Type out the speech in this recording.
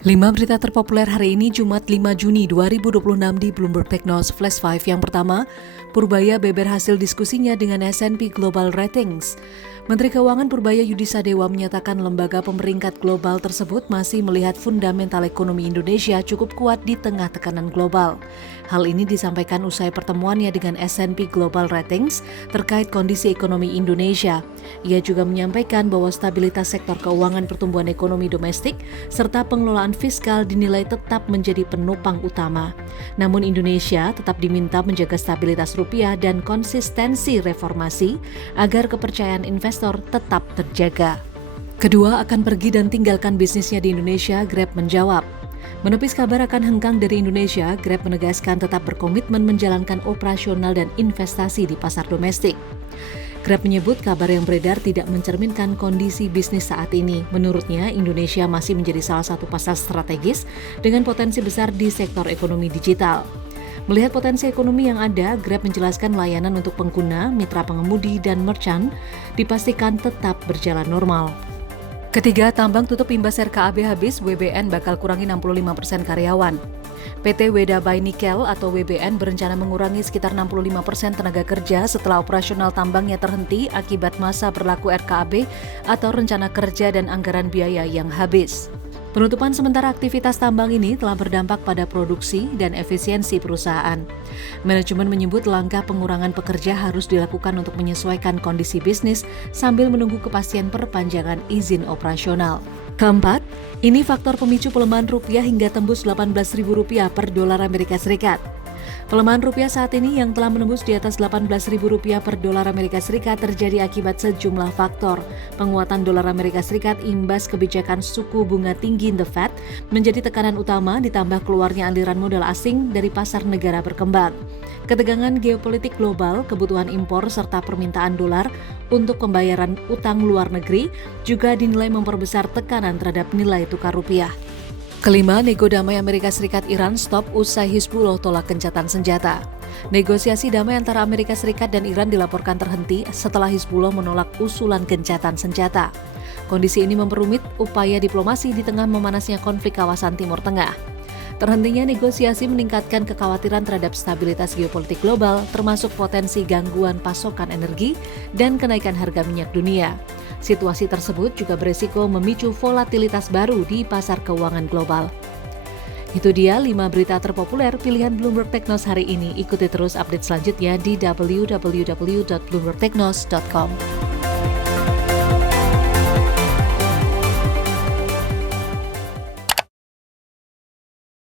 5 berita terpopuler hari ini Jumat 5 Juni 2026 di Bloomberg Technos Flash 5. Yang pertama, Purbaya beber hasil diskusinya dengan S&P Global Ratings. Menteri Keuangan Purbaya Yudhisa Dewa menyatakan lembaga pemeringkat global tersebut masih melihat fundamental ekonomi Indonesia cukup kuat di tengah tekanan global. Hal ini disampaikan usai pertemuannya dengan S&P Global Ratings terkait kondisi ekonomi Indonesia. Ia juga menyampaikan bahwa stabilitas sektor keuangan pertumbuhan ekonomi domestik serta pengelolaan fiskal dinilai tetap menjadi penopang utama. Namun Indonesia tetap diminta menjaga stabilitas rupiah dan konsistensi reformasi agar kepercayaan investor tetap terjaga. Kedua, akan pergi dan tinggalkan bisnisnya di Indonesia, Grab menjawab. Menepis kabar akan hengkang dari Indonesia, Grab menegaskan tetap berkomitmen menjalankan operasional dan investasi di pasar domestik. Grab menyebut kabar yang beredar tidak mencerminkan kondisi bisnis saat ini. Menurutnya, Indonesia masih menjadi salah satu pasar strategis dengan potensi besar di sektor ekonomi digital. Melihat potensi ekonomi yang ada, Grab menjelaskan layanan untuk pengguna, mitra pengemudi, dan merchant dipastikan tetap berjalan normal. Ketiga, tambang tutup imbas RKAB habis, WBN bakal kurangi 65% karyawan. PT Wedabai Nikel atau WBN berencana mengurangi sekitar 65% tenaga kerja setelah operasional tambangnya terhenti akibat masa berlaku RKAB atau rencana kerja dan anggaran biaya yang habis. Penutupan sementara aktivitas tambang ini telah berdampak pada produksi dan efisiensi perusahaan. Manajemen menyebut langkah pengurangan pekerja harus dilakukan untuk menyesuaikan kondisi bisnis sambil menunggu kepastian perpanjangan izin operasional. Keempat, ini faktor pemicu pelemahan rupiah hingga tembus Rp18.000 per dolar Amerika Serikat. Pelemahan rupiah saat ini yang telah menembus di atas Rp18.000 per dolar Amerika Serikat terjadi akibat sejumlah faktor. Penguatan dolar Amerika Serikat imbas kebijakan suku bunga tinggi The Fed menjadi tekanan utama ditambah keluarnya aliran modal asing dari pasar negara berkembang. Ketegangan geopolitik global, kebutuhan impor serta permintaan dolar untuk pembayaran utang luar negeri juga dinilai memperbesar tekanan terhadap nilai tukar rupiah. Kelima, nego damai Amerika Serikat-Iran stop usai Hizbullah tolak gencatan senjata. Negosiasi damai antara Amerika Serikat dan Iran dilaporkan terhenti setelah Hizbullah menolak usulan gencatan senjata. Kondisi ini memperumit upaya diplomasi di tengah memanasnya konflik kawasan Timur Tengah. Terhentinya negosiasi meningkatkan kekhawatiran terhadap stabilitas geopolitik global, termasuk potensi gangguan pasokan energi dan kenaikan harga minyak dunia. Situasi tersebut juga beresiko memicu volatilitas baru di pasar keuangan global. Itu dia 5 berita terpopuler pilihan Bloomberg Technos hari ini. Ikuti terus update selanjutnya di www.bloombergtechnos.com.